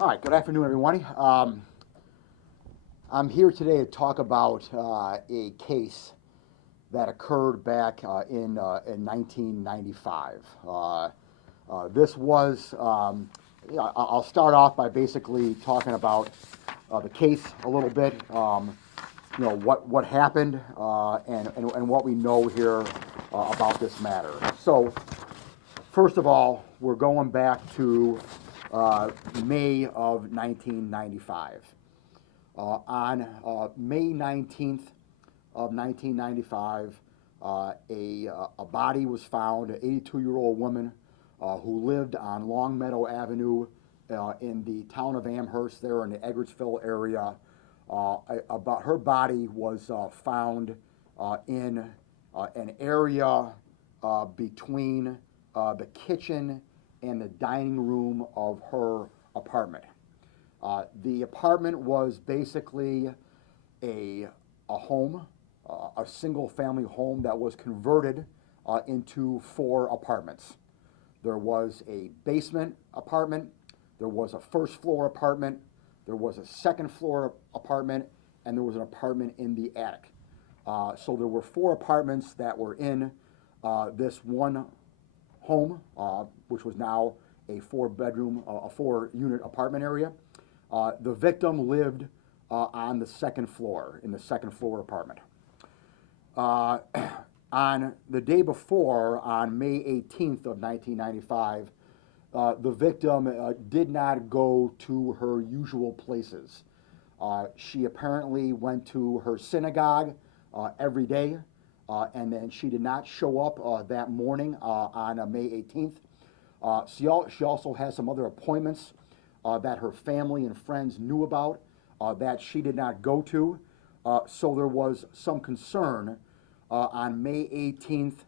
All right, good afternoon, everyone. I'm here today to talk about a case that occurred back in 1995. This was, yeah, I'll start off by basically talking about the case a little bit, what happened and what we know here about this matter. So, first of all, we're going back to May of 1995. On May 19th of 1995, a body was found, an 82-year-old woman who lived on Long Meadow Avenue in the town of Amherst, there in the Edwardsville area. About her body was found in an area between the kitchen and the dining room of her apartment. The apartment was basically a home, a single family home that was converted into 4 apartments. There was a basement apartment, there was a first floor apartment, there was a second floor apartment, and there was an apartment in the attic. So there were 4 apartments that were in this one home, which was now a 4-bedroom, a 4-unit apartment area. The victim lived on the second floor, in the second floor apartment. On the day before, on May 18th of 1995, the victim did not go to her usual places. She apparently went to her synagogue every day, and then she did not show up that morning on May 18th. She also has some other appointments that her family and friends knew about that she did not go to. So there was some concern on May 18th,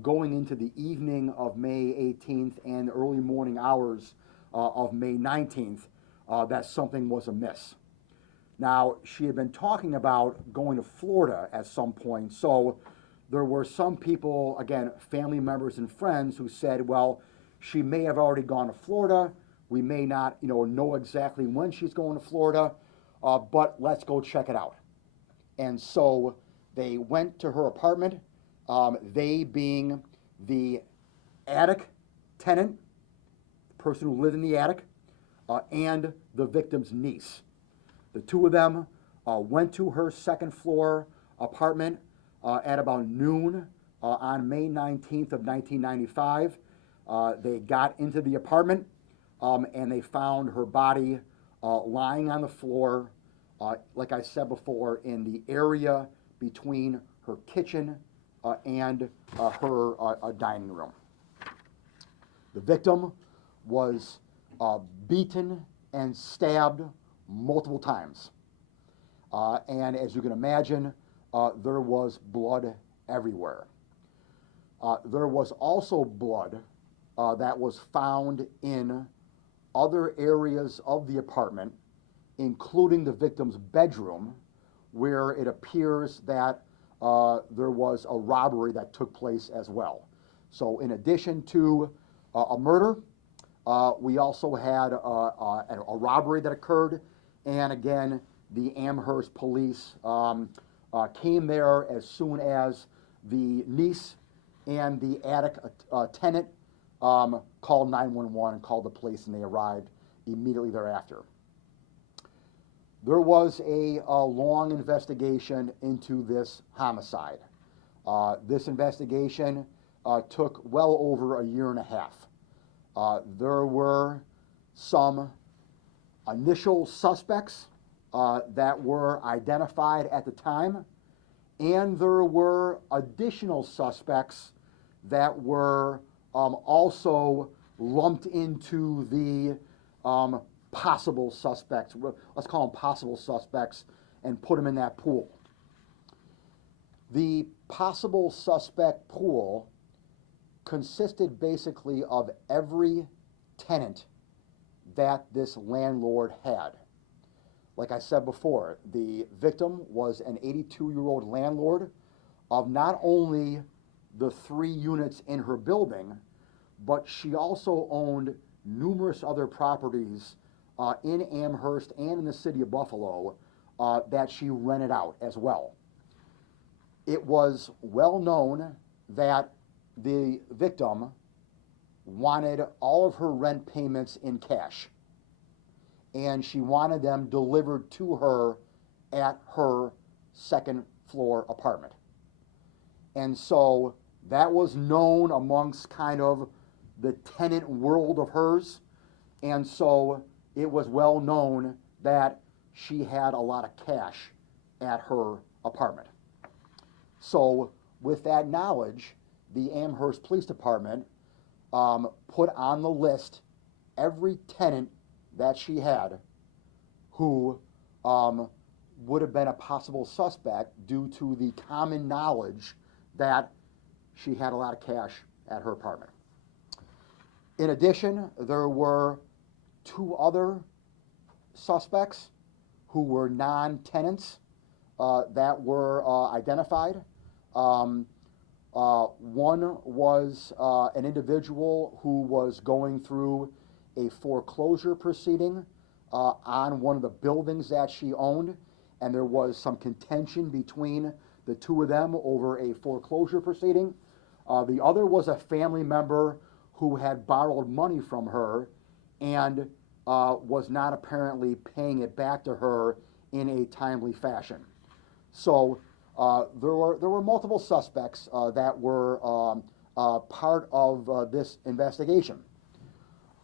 going into the evening of May 18th and early morning hours of May 19th, that something was amiss. Now, she had been talking about going to Florida at some point, so there were some people, again, family members and friends, who said, well, she may have already gone to Florida. We may not, know exactly when she's going to Florida, but let's go check it out. And so they went to her apartment, they being the attic tenant, the person who lived in the attic, and the victim's niece. The two of them went to her second floor apartment at about noon on May 19th of 1995. They got into the apartment and they found her body lying on the floor, like I said before, in the area between her kitchen and her dining room. The victim was beaten and stabbed multiple times. And as you can imagine, there was blood everywhere. There was also blood that was found in other areas of the apartment, including the victim's bedroom, where it appears that there was a robbery that took place as well. So in addition to a murder, we also had a robbery that occurred, and again, the Amherst police came there as soon as the niece and the attic tenant called 911 and called the police, and they arrived immediately thereafter. There was a long investigation into this homicide. This investigation took well over a year and a half. There were some initial suspects that were identified at the time, and there were additional suspects that were also lumped into the possible suspects. Let's call them possible suspects and put them in that pool. The possible suspect pool consisted basically of every tenant that this landlord had. Like I said before, the victim was an 82-year-old landlord of not only the 3 units in her building, but she also owned numerous other properties in Amherst and in the city of Buffalo that she rented out as well. It was well known that the victim wanted all of her rent payments in cash, and she wanted them delivered to her at her second floor apartment. And so that was known amongst kind of the tenant world of hers, and so it was well known that she had a lot of cash at her apartment. So with that knowledge, the Amherst Police Department put on the list every tenant that she had who would have been a possible suspect due to the common knowledge that she had a lot of cash at her apartment. In addition, there were 2 other suspects who were non-tenants that were identified. One was an individual who was going through a foreclosure proceeding on one of the buildings that she owned, and there was some contention between the 2 of them over a foreclosure proceeding. The other was a family member who had borrowed money from her and was not apparently paying it back to her in a timely fashion. So there were multiple suspects that were part of this investigation.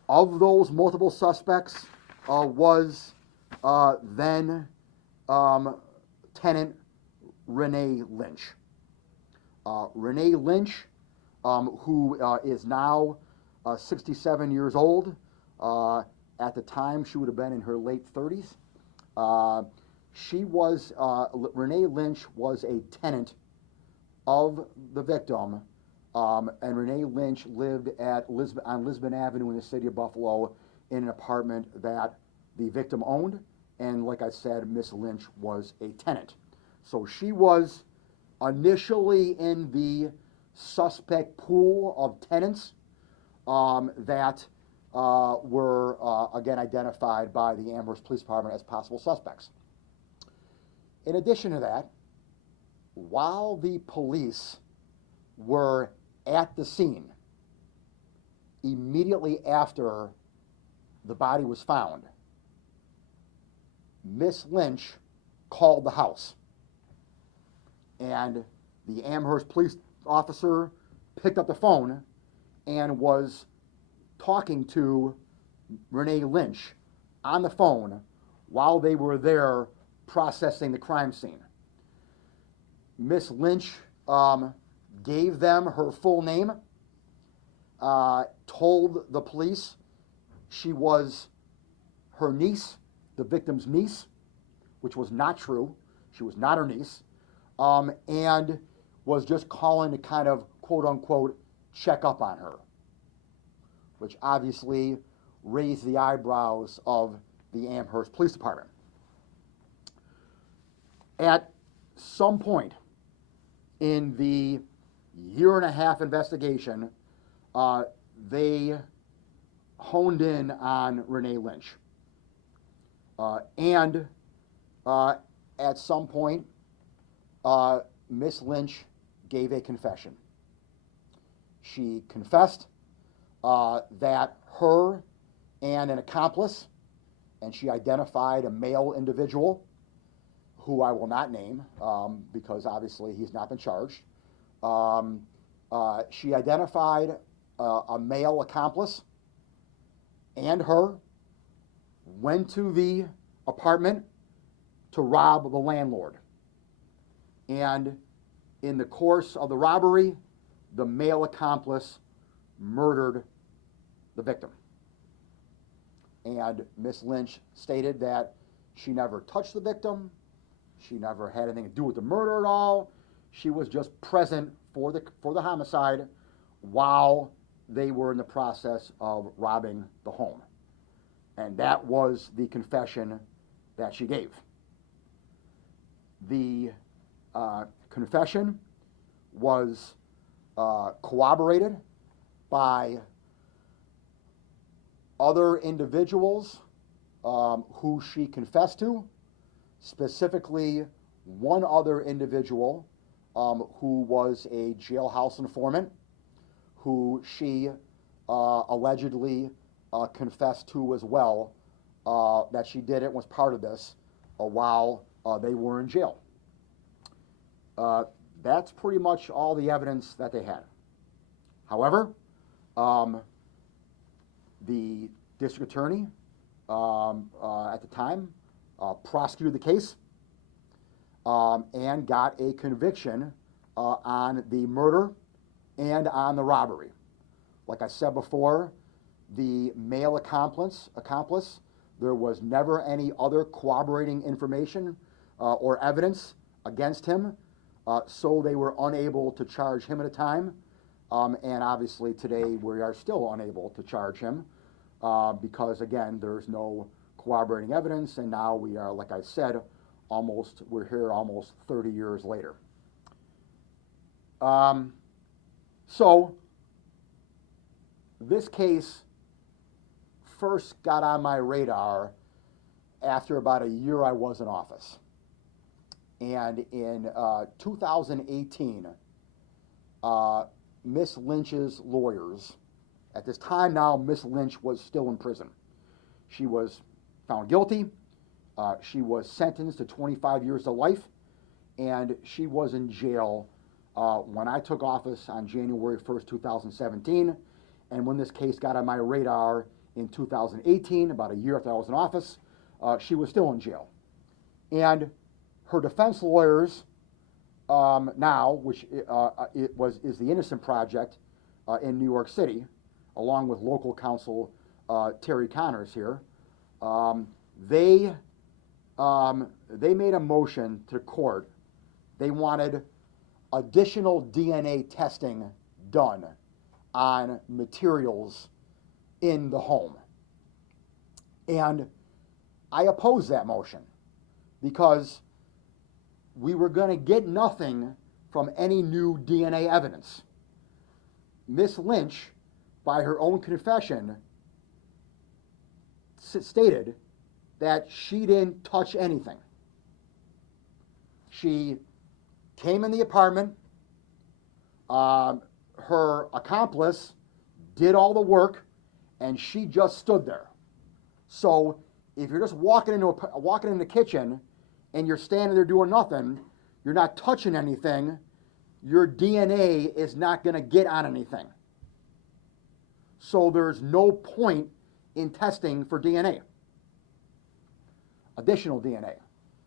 Of those multiple suspects was then tenant Renee Lynch. Renee Lynch, who is now 67 years old. At the time, she would have been in her late 30s. Renee Lynch was a tenant of the victim, and Renee Lynch lived on Lisbon Avenue in the city of Buffalo in an apartment that the victim owned, and like I said, Miss Lynch was a tenant. So she was initially in the suspect pool of tenants that were again identified by the Amherst Police Department as possible suspects. In addition to that, while the police were at the scene immediately after the body was found, Miss Lynch called the house, and the Amherst police officer picked up the phone and was talking to Renee Lynch on the phone while they were there processing the crime scene. Miss Lynch gave them her full name, told the police she was her niece, the victim's niece, which was not true. She was not her niece, and was just calling to kind of, quote unquote, check up on her, which obviously raised the eyebrows of the Amherst Police Department. At some point in the 1.5-year investigation, they honed in on Renee Lynch. And at some point, Miss Lynch gave a confession. She confessed that her and an accomplice, and she identified a male individual who I will not name because obviously he's not been charged. She identified a male accomplice and her, went to the apartment to rob the landlord. And in the course of the robbery, the male accomplice murdered the victim. And Miss Lynch stated that she never touched the victim. She never had anything to do with the murder at all. She was just present for the homicide while they were in the process of robbing the home. And that was the confession that she gave. The confession was corroborated by other individuals who she confessed to, specifically one other individual who was a jailhouse informant who she allegedly confessed to as well, that she did it, was part of this while they were in jail. That's pretty much all the evidence that they had. However, the district attorney at the time prosecuted the case and got a conviction on the murder and on the robbery. Like I said before, the male accomplice, there was never any other corroborating information or evidence against him, so they were unable to charge him at a time. And obviously today we are still unable to charge him because, again, there's no corroborating evidence, and now we are, like I said, we're here almost 30 years later. So this case first got on my radar after about a year I was in office. And in 2018, Miss Lynch's lawyers, at this time now, Miss Lynch was still in prison. She was found guilty. She was sentenced to 25 years to life, and she was in jail when I took office on January 1st, 2017. And when this case got on my radar in 2018, about a year after I was in office, she was still in jail. And her defense lawyers now, which is the Innocent Project in New York City, along with local counsel Terry Connors here, they made a motion to court. They wanted additional DNA testing done on materials in the home. And I opposed that motion because we were going to get nothing from any new DNA evidence. Miss Lynch, by her own confession, stated that she didn't touch anything. She came in the apartment. Her accomplice did all the work, and she just stood there. So if you're just walking in the kitchen and you're standing there doing nothing, you're not touching anything, your DNA is not going to get on anything. So there's no point in testing for DNA, additional DNA,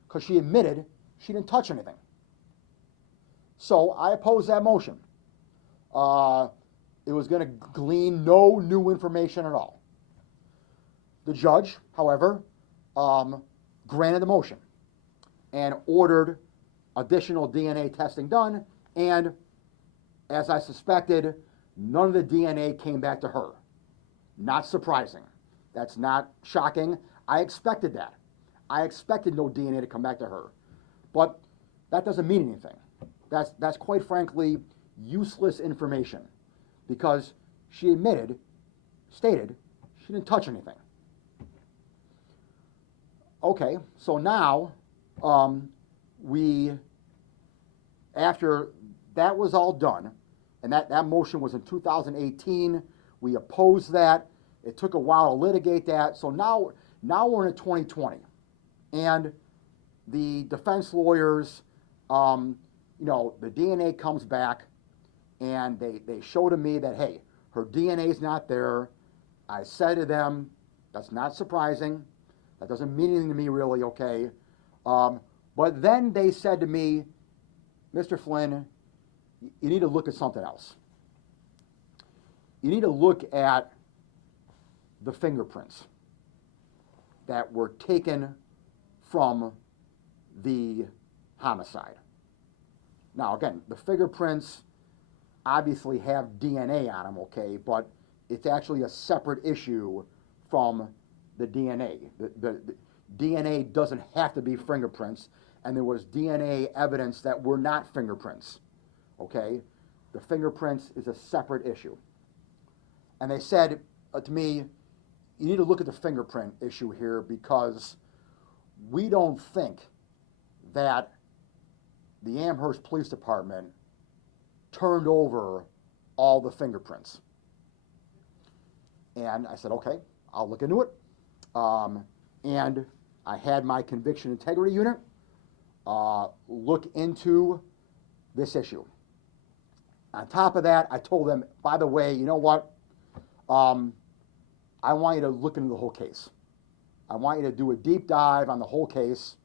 because she admitted she didn't touch anything. So I opposed that motion. It was going to glean no new information at all. The judge, however, granted the motion and ordered additional DNA testing done, and as I suspected, none of the DNA came back to her. Not surprising. That's not shocking. I expected that. I expected no DNA to come back to her. But that doesn't mean anything. That's quite frankly useless information, because she stated she didn't touch anything. Okay, so now after that was all done, and that motion was in 2018, we opposed that. It took a while to litigate that. So now we're in 2020, and the defense lawyers, the DNA comes back, and they show to me that, hey, her DNA is not there. I said to them, that's not surprising. That doesn't mean anything to me, really, okay? But then they said to me, Mr. Flynn, you need to look at something else. You need to look at the fingerprints that were taken from the homicide. Now, again, the fingerprints obviously have DNA on them, okay, but it's actually a separate issue from the DNA. The DNA doesn't have to be fingerprints, and there was DNA evidence that were not fingerprints, okay? The fingerprints is a separate issue. And they said to me, you need to look at the fingerprint issue here, because we don't think that the Amherst Police Department turned over all the fingerprints. And I said, okay, I'll look into it. And I had my conviction integrity unit look into this issue. On top of that, I told them, by the way, you know what? I want you to look into the whole case. I want you to do a deep dive on the whole case.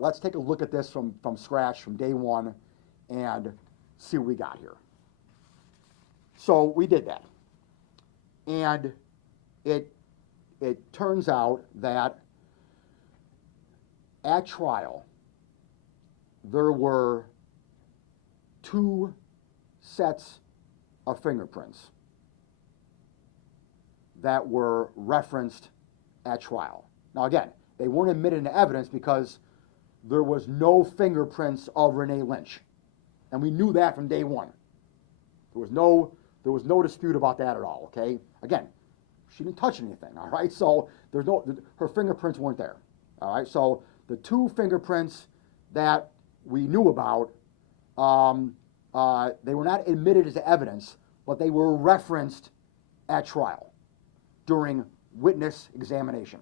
Let's take a look at this from scratch, from day one, and see what we got here. So we did that. And it turns out that at trial, there were 2 sets of fingerprints that were referenced at trial. Now again, they weren't admitted into evidence because there was no fingerprints of Renee Lynch. And we knew that from day one. There was no dispute about that at all, okay? Again, she didn't touch anything, all right? So her fingerprints weren't there, all right? So the 2 fingerprints that we knew about, they were not admitted as evidence, but they were referenced at trial during witness examination.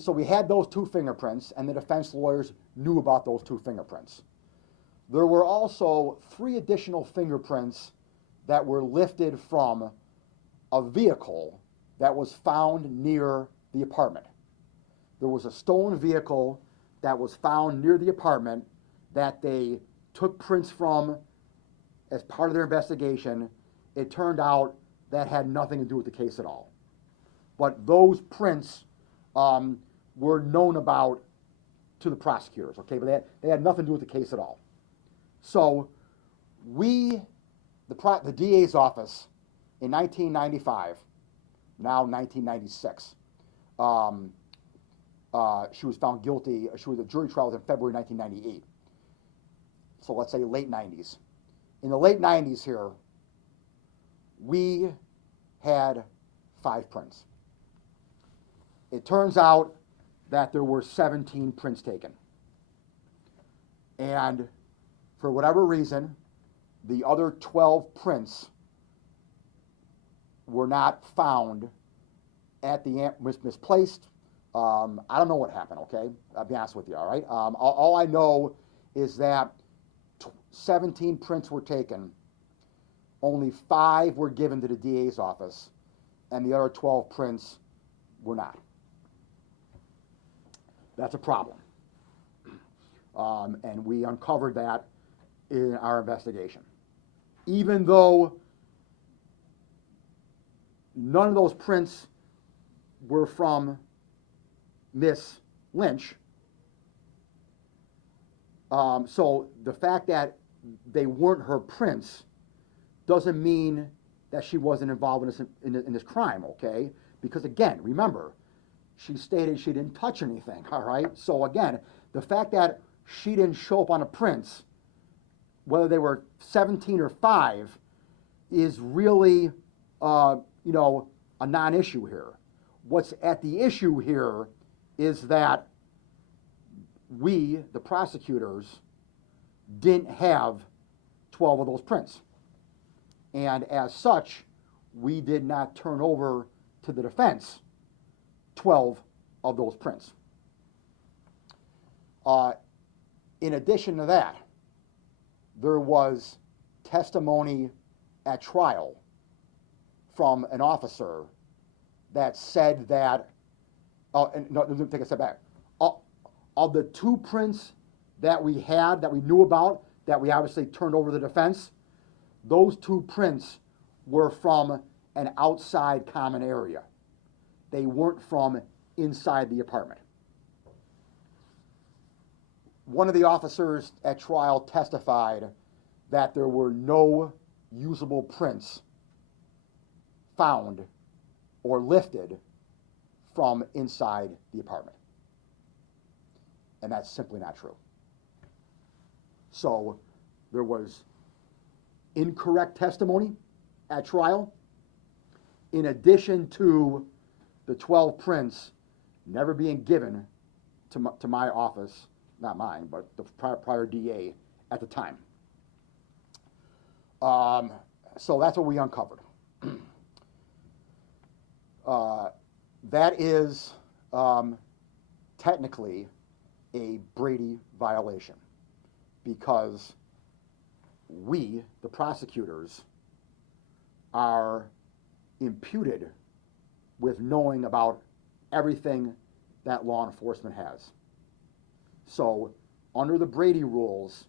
So we had those 2 fingerprints, and the defense lawyers knew about those 2 fingerprints. There were also 3 additional fingerprints that were lifted from a vehicle that was found near the apartment. There was a stolen vehicle that was found near the apartment that they took prints from as part of their investigation. It turned out that had nothing to do with the case at all. But those prints were known about to the prosecutors, okay? But they had nothing to do with the case at all. So the DA's office in 1995, now 1996, she was found guilty. The jury trial was in February 1998. So let's say late 90s. In the late 90s here, we had 5 prints. It turns out that there were 17 prints taken. And for whatever reason, the other 12 prints were not found at the misplaced. I don't know what happened, okay? I'll be honest with you, all right? All I know is that 17 prints were taken. Only 5 were given to the DA's office, and the other 12 prints were not. That's a problem. And we uncovered that in our investigation. Even though none of those prints were from Miss Lynch, so the fact that they weren't her prints doesn't mean that she wasn't involved in this crime, okay? Because again, remember, she stated she didn't touch anything, all right? So again, the fact that she didn't show up on the prints, whether they were 17 or 5, is really, a non-issue here. What's at the issue here is that we, the prosecutors, didn't have 12 of those prints. And as such, we did not turn over to the defense 12 of those prints. In addition to that, there was testimony at trial from an officer that said that, take a step back. Of the 2 prints that we had, that we knew about, that we obviously turned over to the defense, those 2 prints were from an outside common area. They weren't from inside the apartment. One of the officers at trial testified that there were no usable prints found or lifted from inside the apartment. And that's simply not true. So there was incorrect testimony at trial, in addition to the 12 prints never being given to my office, not mine, but the prior DA at the time. So that's what we uncovered. That is technically a Brady violation because we, the prosecutors, are imputed with knowing about everything that law enforcement has. So under the Brady rules,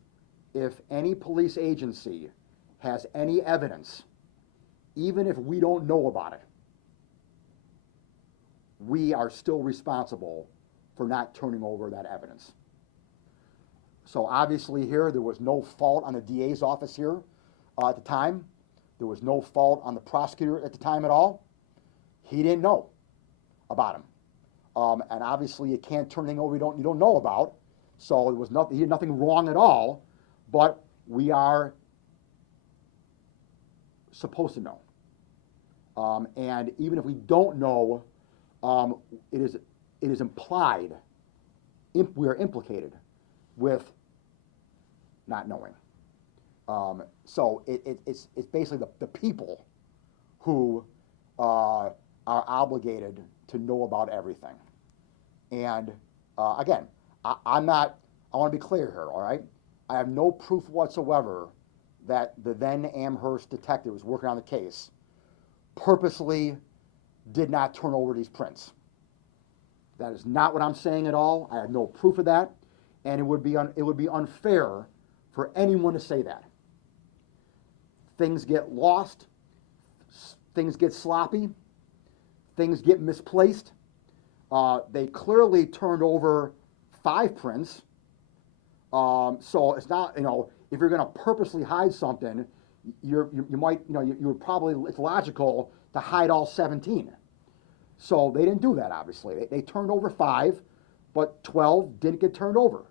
if any police agency has any evidence, even if we don't know about it, we are still responsible for not turning over that evidence. So obviously here, there was no fault on the DA's office here at the time. There was no fault on the prosecutor at the time at all. He didn't know about him. And obviously you can't turn anything over you don't know about. So there was nothing, he did nothing wrong at all, but we are supposed to know. And even if we don't know, it is implied, we are implicated with not knowing. So it's basically the people who are obligated to know about everything. And again, I want to be clear here, all right? I have no proof whatsoever that the then Amherst detective who was working on the case purposely did not turn over these prints. That is not what I'm saying at all. I have no proof of that, and it would be unfair for anyone to say that. Things get lost, things get sloppy, things get misplaced. They clearly turned over 5 prints, so it's not, if you're going to purposely hide something, you would probably, it's logical to hide all 17. So they didn't do that, obviously. They turned over 5, but 12 didn't get turned over.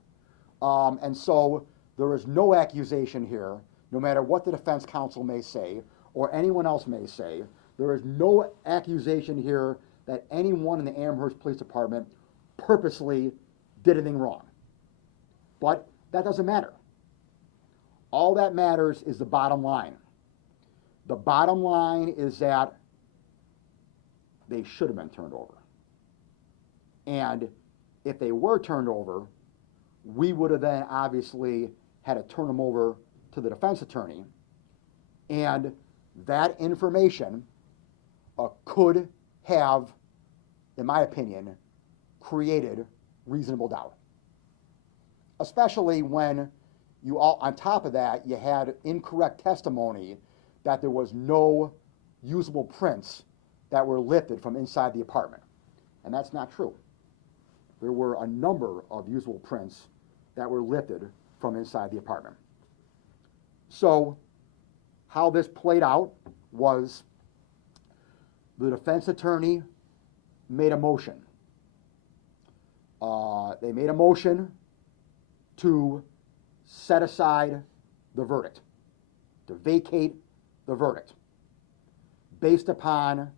And so there is no accusation here, no matter what the defense counsel may say or anyone else may say. There is no accusation here that anyone in the Amherst Police Department purposely did anything wrong. But that doesn't matter. All that matters is the bottom line. The bottom line is that they should have been turned over. And if they were turned over, we would have then obviously had to turn them over to the defense attorney. And that information could have, in my opinion, created reasonable doubt. Especially when on top of that, you had incorrect testimony that there was no usable prints that were lifted from inside the apartment. And that's not true. There were a number of usable prints that were lifted from inside the apartment. So how this played out was the defense attorney made a motion. They made a motion to set aside the verdict, to vacate the verdict, based upon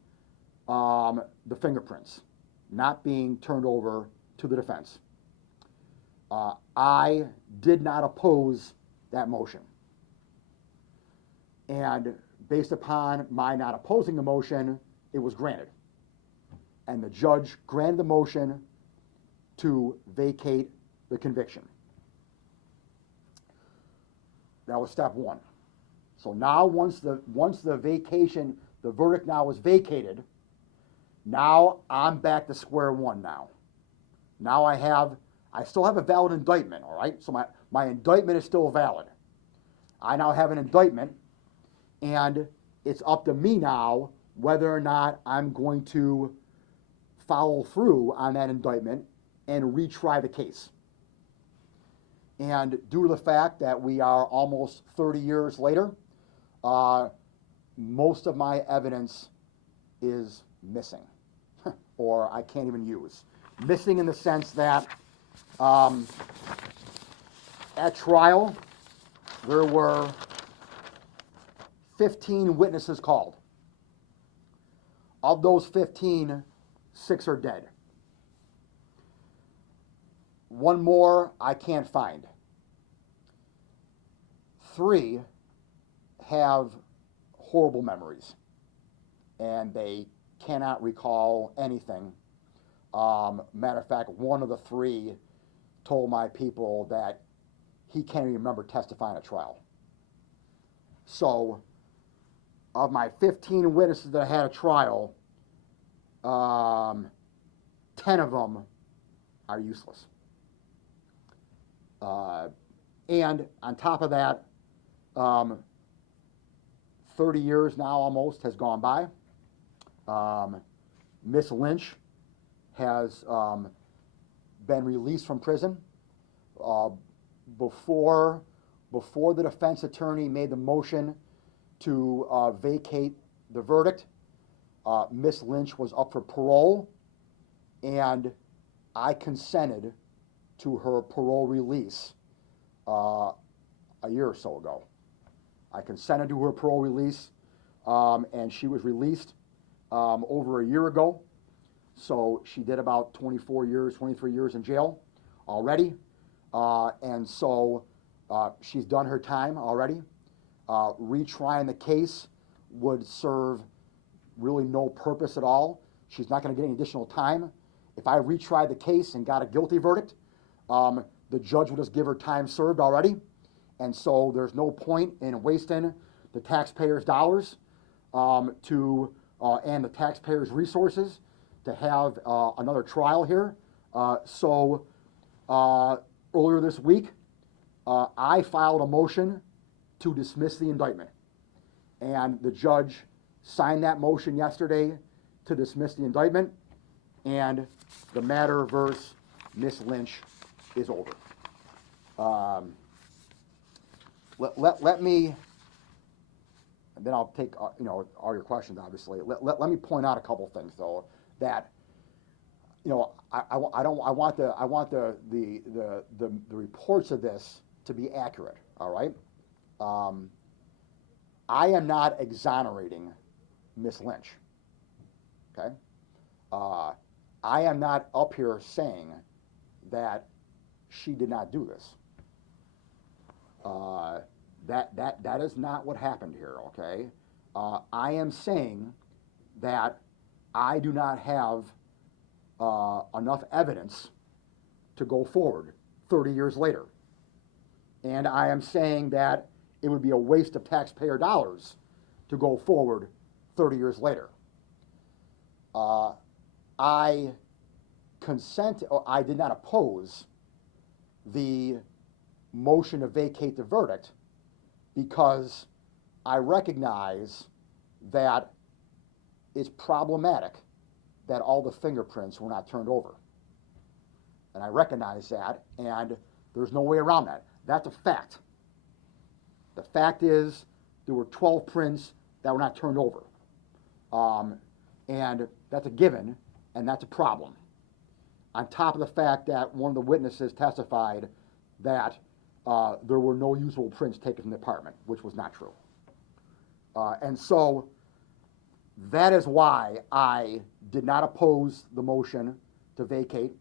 the fingerprints not being turned over to the defense. I did not oppose that motion. And based upon my not opposing the motion, it was granted. And the judge granted the motion to vacate the conviction. That was step one. So now once the vacation, the verdict now was vacated, now I'm back to square one now. Now I still have a valid indictment, all right? So my indictment is still valid. I now have an indictment, and it's up to me now whether or not I'm going to follow through on that indictment and retry the case. And due to the fact that we are almost 30 years later, most of my evidence is missing, or I can't even use. Missing in the sense that at trial, there were 15 witnesses called. Of those 15, 6 are dead. One more I can't find. 3 have horrible memories, and they cannot recall anything. Matter of fact, one of the 3 told my people that he can't even remember testifying at trial. So, of my 15 witnesses that I had at trial, 10 of them are useless. And on top of that, 30 years now almost has gone by. Miss Lynch has been released from prison. Before the defense attorney made the motion to vacate the verdict, Miss Lynch was up for parole, and I consented to her parole release a year or so ago. I consented to her parole release, and she was released over a year ago. So she did about 23 years in jail already. And so she's done her time already. Retrying the case would serve really no purpose at all. She's not going to get any additional time. If I retried the case and got a guilty verdict, the judge will just give her time served already. And so there's no point in wasting the taxpayers' dollars and the taxpayers' resources to have another trial here. So earlier this week, I filed a motion to dismiss the indictment. And the judge signed that motion yesterday to dismiss the indictment, and the matter versus Miss Lynch is over. Let me, and then I'll take all your questions, obviously. Let me point out a couple things, though, that I want the reports of this to be accurate. All right. I am not exonerating Miss Lynch. Okay. I am not up here saying that she did not do this. That is not what happened here, okay? I am saying that I do not have enough evidence to go forward 30 years later. And I am saying that it would be a waste of taxpayer dollars to go forward 30 years later. I did not oppose the motion to vacate the verdict because I recognize that it's problematic that all the fingerprints were not turned over. And I recognize that, and there's no way around that. That's a fact. The fact is there were 12 prints that were not turned over. And that's a given, and that's a problem. On top of the fact that one of the witnesses testified that there were no usable prints taken from the apartment, which was not true. And so that is why I did not oppose the motion to vacate,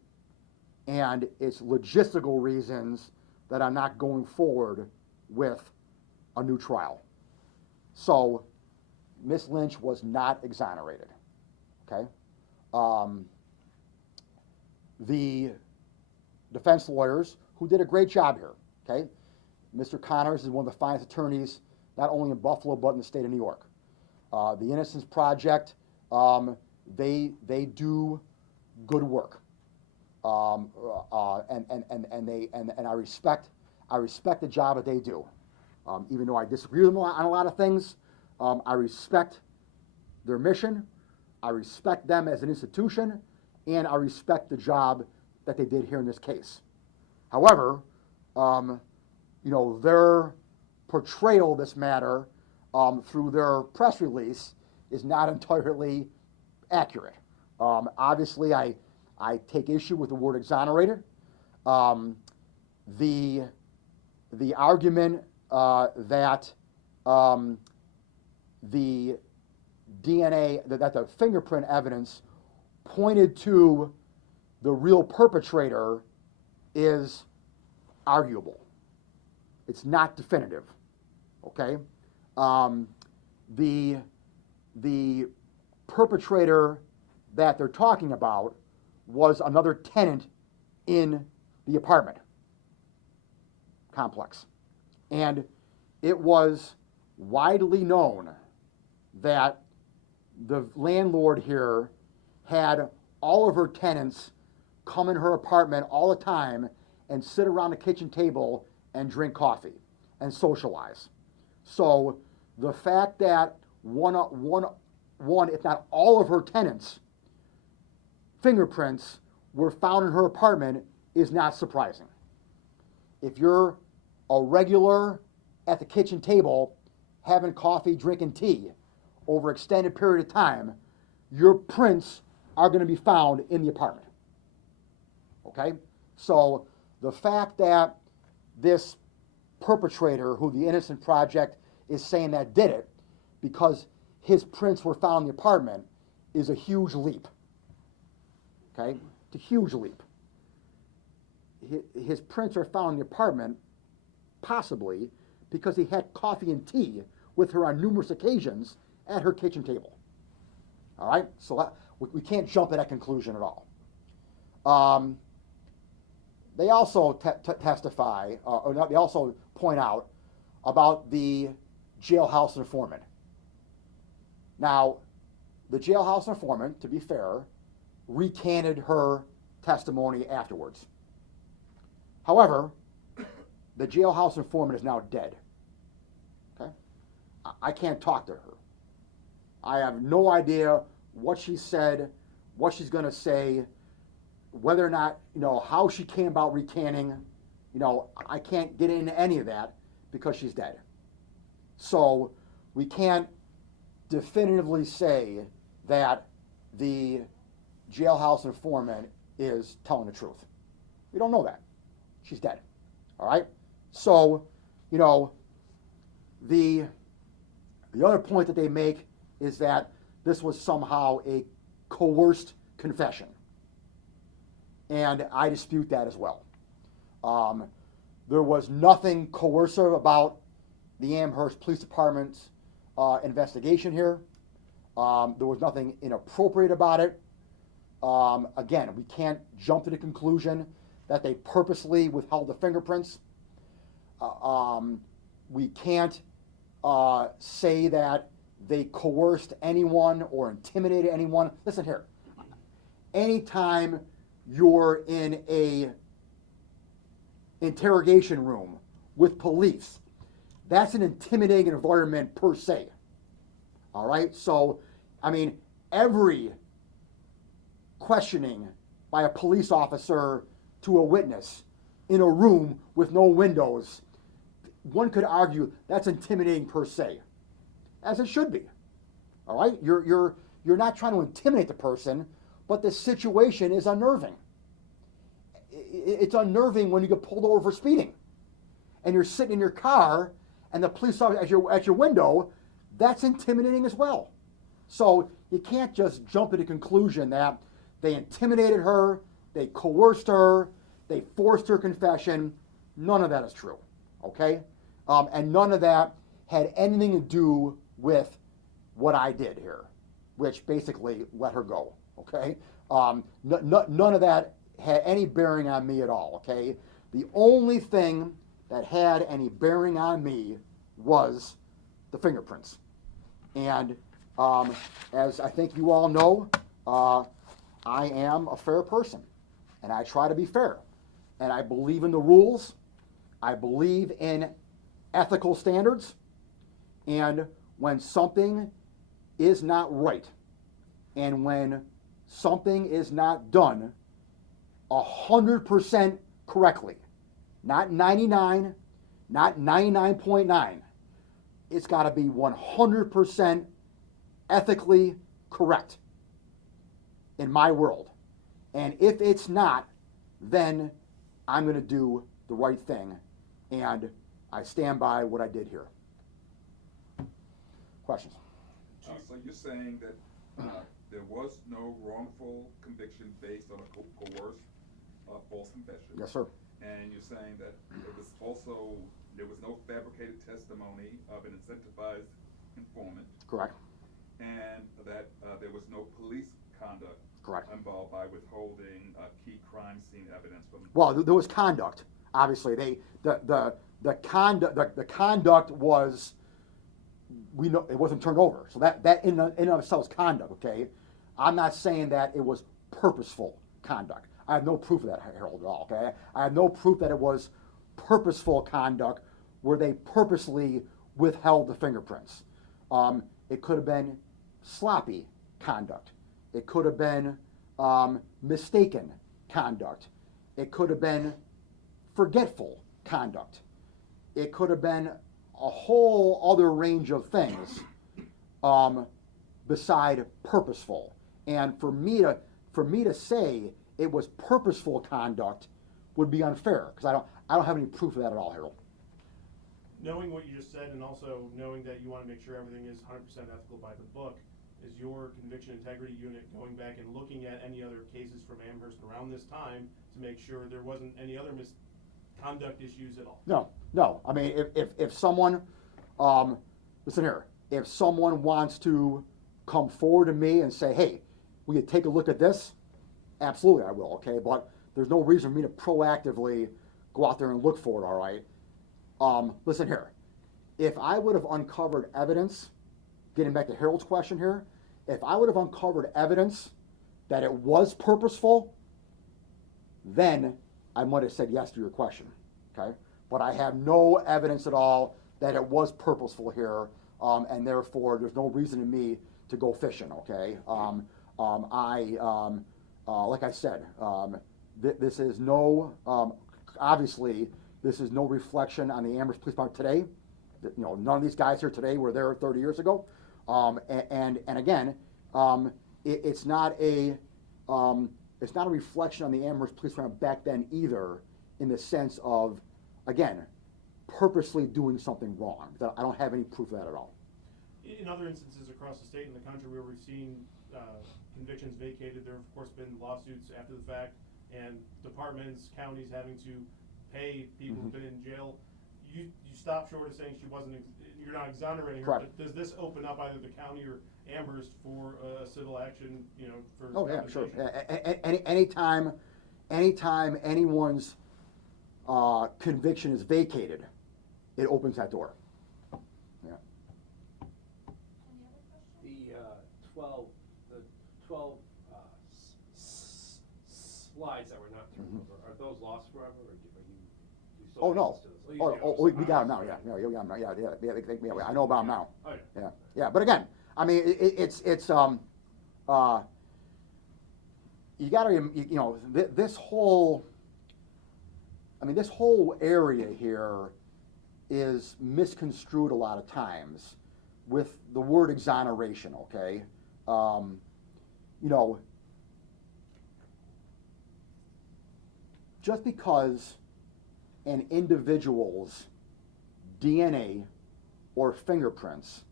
and it's logistical reasons that I'm not going forward with a new trial. So Ms. Lynch was not exonerated, okay? The defense lawyers, who did a great job here, okay? Mr. Connors is one of the finest attorneys, not only in Buffalo, but in the state of New York. The Innocence Project, they do good work. And I respect the job that they do. Even though I disagree with them on a lot of things, I respect their mission, I respect them as an institution, and I respect the job that they did here in this case. However, their portrayal of this matter through their press release is not entirely accurate. Obviously, I take issue with the word exonerated. The argument that the DNA, that the fingerprint evidence pointed to the real perpetrator is arguable. It's not definitive, okay? The perpetrator that they're talking about was another tenant in the apartment complex. And it was widely known that the landlord here had all of her tenants come in her apartment all the time and sit around the kitchen table and drink coffee and socialize. So the fact that one, if not all of her tenants' fingerprints were found in her apartment is not surprising. If you're a regular at the kitchen table having coffee, drinking tea over an extended period of time, your prints are going to be found in the apartment. Okay? So the fact that this perpetrator, who the Innocent Project is saying that did it because his prints were found in the apartment, is a huge leap. Okay? It's a huge leap. His prints are found in the apartment possibly because he had coffee and tea with her on numerous occasions at her kitchen table. All right? So we can't jump to that conclusion at all. They also testify, they also point out about the jailhouse informant. Now, the jailhouse informant, to be fair, recanted her testimony afterwards. However, the jailhouse informant is now dead. Okay? I can't talk to her. I have no idea what she said, what she's going to say, whether or not, how she came about recanting. I can't get into any of that because she's dead. So we can't definitively say that the jailhouse informant is telling the truth. We don't know that. She's dead. All right? So, the other point that they make is that this was somehow a coerced confession. And I dispute that as well. There was nothing coercive about the Amherst Police Department's investigation here. There was nothing inappropriate about it. Again, we can't jump to the conclusion that they purposely withheld the fingerprints. We can't say that they coerced anyone or intimidated anyone. Listen here. Anytime you're in a interrogation room with police, that's an intimidating environment per se. All right? So, every questioning by a police officer to a witness in a room with no windows, one could argue that's intimidating per se, as it should be. All right? You're not trying to intimidate the person, but the situation is unnerving. It's unnerving when you get pulled over for speeding and you're sitting in your car and the police officer at your window. That's intimidating as well. So you can't just jump to the conclusion that they intimidated her, they coerced her, they forced her confession. None of that is true, okay? And none of that had anything to do with what I did here, which basically let her go, okay? None of that had any bearing on me at all, okay? The only thing that had any bearing on me was the fingerprints. And as I think you all know, I am a fair person, and I try to be fair. And I believe in the rules. I believe in ethical standards. And when something is not right, and when something is not done 100% correctly, not 99, not 99.9, it's got to be 100% ethically correct in my world. And if it's not, then I'm going to do the right thing, and I stand by what I did here. Questions? So you're saying that there was no wrongful conviction based on a coerced false confession? Yes, sir. And you're saying that there was no fabricated testimony of an incentivized informant? Correct. And that there was no police conduct? Correct. Involved by withholding key crime scene evidence from? Well, there was conduct. Obviously, the conduct was, we know it wasn't turned over. So that in and of itself is conduct. Okay, I'm not saying that it was purposeful conduct. I have no proof of that, Harold, at all. Okay, I have no proof that it was purposeful conduct where they purposely withheld the fingerprints. It could have been sloppy conduct. It could have been mistaken conduct. It could have been forgetful conduct. It could have been a whole other range of things beside purposeful. And for me to say it was purposeful conduct would be unfair because I don't have any proof of that at all, Harold. Knowing what you just said, and also knowing that you want to make sure everything is 100% ethical by the book, is your conviction integrity unit going back and looking at any other cases from Amherst around this time to make sure there wasn't any other misconduct issues at all? No. I mean, if someone, listen here, if someone wants to come forward to me and say, hey, will you take a look at this? Absolutely, I will, okay? But there's no reason for me to proactively go out there and look for it, all right? Listen here, if I would have uncovered evidence, getting back to Harold's question here, if I would have uncovered evidence that it was purposeful, then I might have said yes to your question, okay? But I have no evidence at all that it was purposeful here, and therefore there's no reason to me to go fishing, okay? Like I said, this is no, obviously, this is no reflection on the Amherst Police Department today. None of these guys here today were there 30 years ago. And again, it's not a reflection on the Amherst Police Department back then either, in the sense of, again, purposely doing something wrong. I don't have any proof of that at all. In other instances across the state and the country where we've seen convictions vacated, there have of course been lawsuits after the fact, and departments, counties having to pay people who've been in jail. You stop short of saying you're not exonerating her. Correct. But does this open up either the county or Amherst for civil action? For oh yeah, sure. Anytime anyone's conviction is vacated, it opens that door. Yeah. The 12 slides that were not turned over, are those lost forever, or are you still? Oh no. We We got them now. Yeah. I know about them now. Oh, yeah. Yeah. But again, I mean, it's you got to this whole area here is misconstrued a lot of times with the word exoneration. Okay, just because an individual's DNA or fingerprints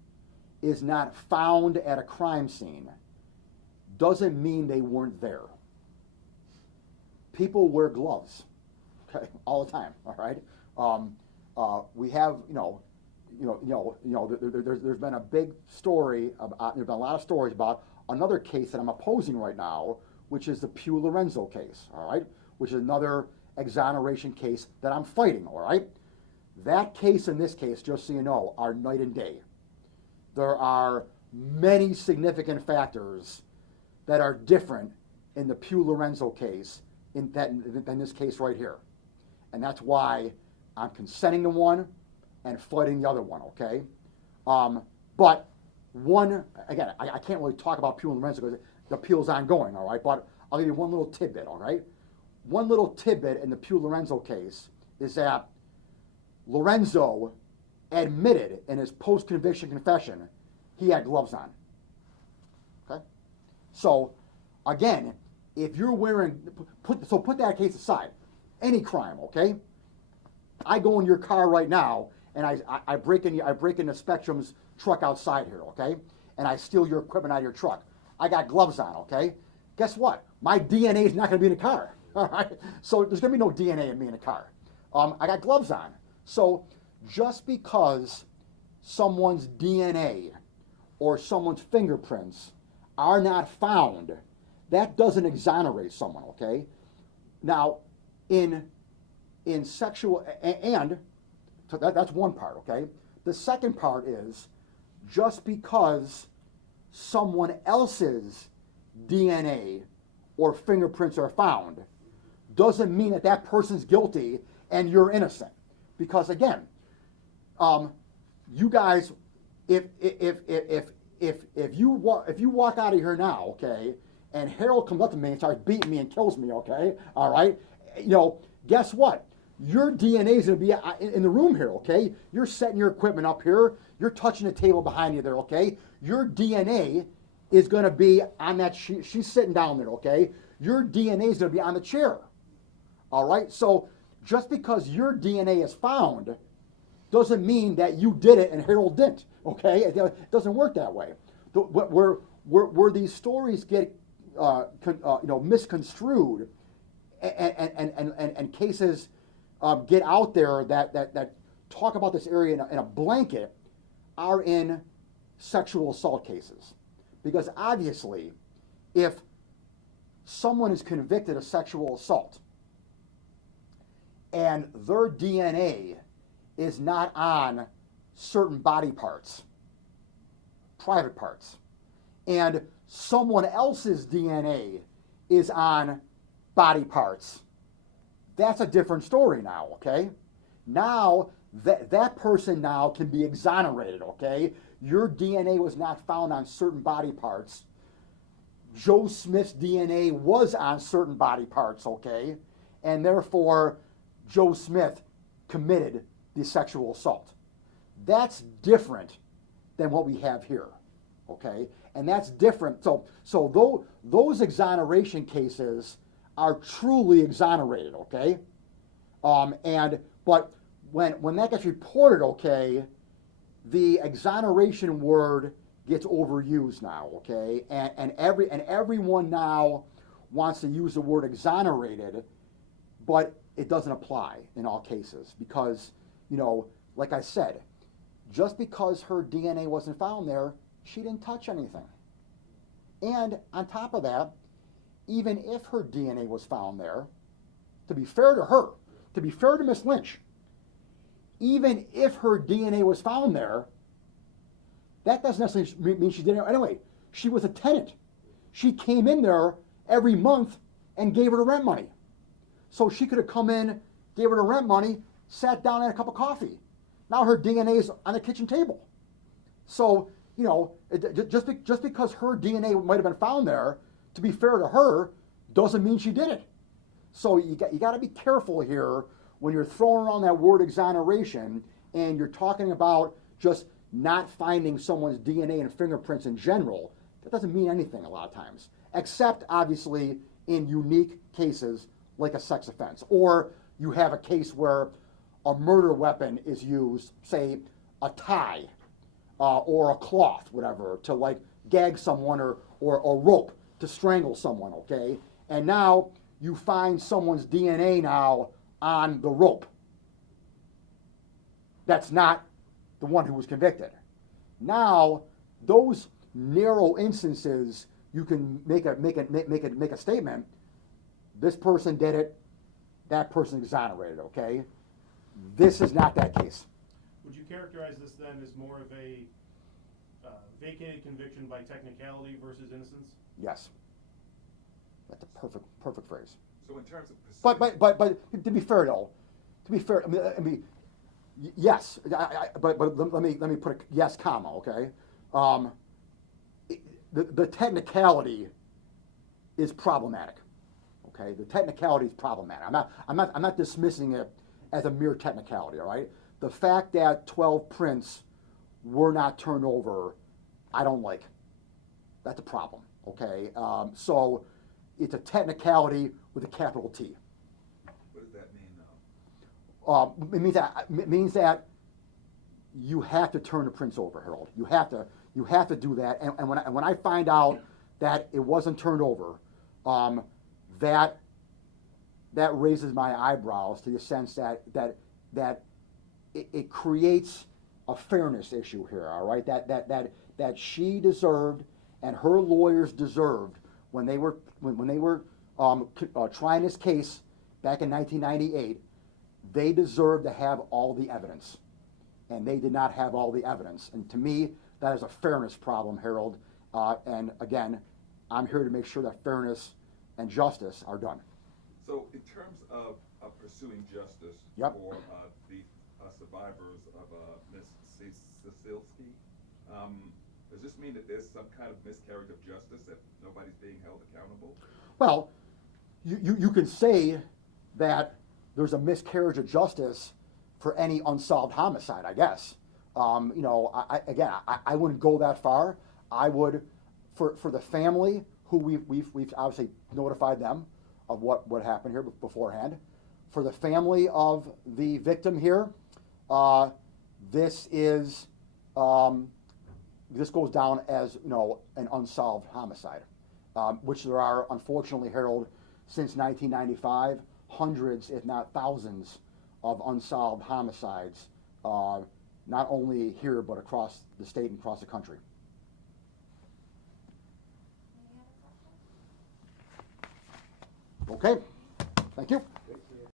is not found at a crime scene doesn't mean they weren't there. People wear gloves, okay, all the time. All right, we have, there's been a big story about. There's been a lot of stories about another case that I'm opposing right now, which is the Pew Lorenzo case. All right, which is another exoneration case that I'm fighting. All right, that case and this case, just so you know, are night and day. There are many significant factors that are different in the Pew Lorenzo case than this case right here. And that's why I'm consenting to one and fighting the other one, okay? But one, again, I can't really talk about Pew Lorenzo because the appeal's ongoing, all right? But I'll give you one little tidbit, all right? One little tidbit in the Pew Lorenzo case is that Lorenzo admitted in his post-conviction confession he had gloves on. Okay? So, again, if you're wearing, put that case aside, any crime, okay? I go in your car right now and I break into Spectrum's truck outside here, okay? and I steal your equipment out of your truck. I got gloves on, okay? Guess what? My DNA is not going to be in the car, all right? So there's going to be no DNA in me in the car. I got gloves on. So just because someone's DNA or someone's fingerprints are not found, that doesn't exonerate someone, okay? Now, in sexual, and so that's one part, okay? The second part is just because someone else's DNA or fingerprints are found doesn't mean that that person's guilty and you're innocent. Because again, you guys, if you walk out of here now, okay, and Harold comes up to me and starts beating me and kills me, okay, all right, guess what? Your DNA is going to be in the room here, okay? You're setting your equipment up here. You're touching the table behind you there, okay? Your DNA is going to be on that sheet. She's sitting down there, okay? Your DNA is going to be on the chair, all right? So just because your DNA is found doesn't mean that you did it and Harold didn't, okay? It doesn't work that way. Where these stories get misconstrued and cases get out there that talk about this area in a blanket are in sexual assault cases. Because obviously, if someone is convicted of sexual assault and their DNA is not on certain body parts, private parts, and someone else's DNA is on body parts, that's a different story now, okay? Now, that person now can be exonerated, okay? Your DNA was not found on certain body parts. Joe Smith's DNA was on certain body parts, okay? And therefore, Joe Smith committed the sexual assault. That's different than what we have here, okay? And that's different. So those exoneration cases are truly exonerated, okay? But when that gets reported, okay, the exoneration word gets overused now, okay? And everyone now wants to use the word exonerated, but it doesn't apply in all cases because, like I said, just because her DNA wasn't found there, she didn't touch anything. And on top of that, even if her DNA was found there, to be fair to her, to be fair to Miss Lynch, even if her DNA was found there, that doesn't necessarily mean she did it anyway. She was a tenant. She came in there every month and gave her the rent money. So she could have come in, gave her the rent money, sat down and had a cup of coffee. Now her DNA is on the kitchen table. So, just because her DNA might have been found there, to be fair to her, doesn't mean she did it. So you got to be careful here when you're throwing around that word exoneration and you're talking about just not finding someone's DNA and fingerprints in general. That doesn't mean anything a lot of times, except obviously in unique cases like a sex offense, or you have a case where a murder weapon is used, say a tie or a cloth, whatever, to like gag someone or a rope to strangle someone, okay? And now you find someone's DNA now on the rope. That's not the one who was convicted. Now, those narrow instances, you can make a statement. This person did it. That person exonerated. Okay. This is not that case. Would you characterize this then as more of a vacated conviction by technicality versus innocence? Yes. That's a perfect phrase. So in terms of But to be fair though, I mean, yes. But let me put a yes comma. Okay. The technicality is problematic. Okay. The technicality is problematic. I'm not dismissing it as a mere technicality. All right. The fact that 12 prints were not turned over, I don't like. That's a problem. Okay. So it's a technicality with a capital T. What does that mean now? It means that you have to turn the prints over, Harold. You have to. You have to do that. And when I find out that it wasn't turned over, that raises my eyebrows to the sense that it creates a fairness issue here. All right, that she deserved and her lawyers deserved when they were trying this case back in 1998. They deserved to have all the evidence, and they did not have all the evidence. And to me, that is a fairness problem, Harold. And again, I'm here to make sure that fairness and justice are done. So in terms of pursuing justice Yep. for the survivors of Ms. Cecilski, does this mean that there's some kind of miscarriage of justice, that nobody's being held accountable? Well, you can say that there's a miscarriage of justice for any unsolved homicide, I guess. I wouldn't go that far. I would, for the family, who we've obviously notified them of what happened here beforehand. For the family of the victim here, this goes down as an unsolved homicide, which there are, unfortunately, Harold, since 1995, hundreds, if not thousands, of unsolved homicides, not only here but across the state and across the country. Any other questions? Okay, thank you.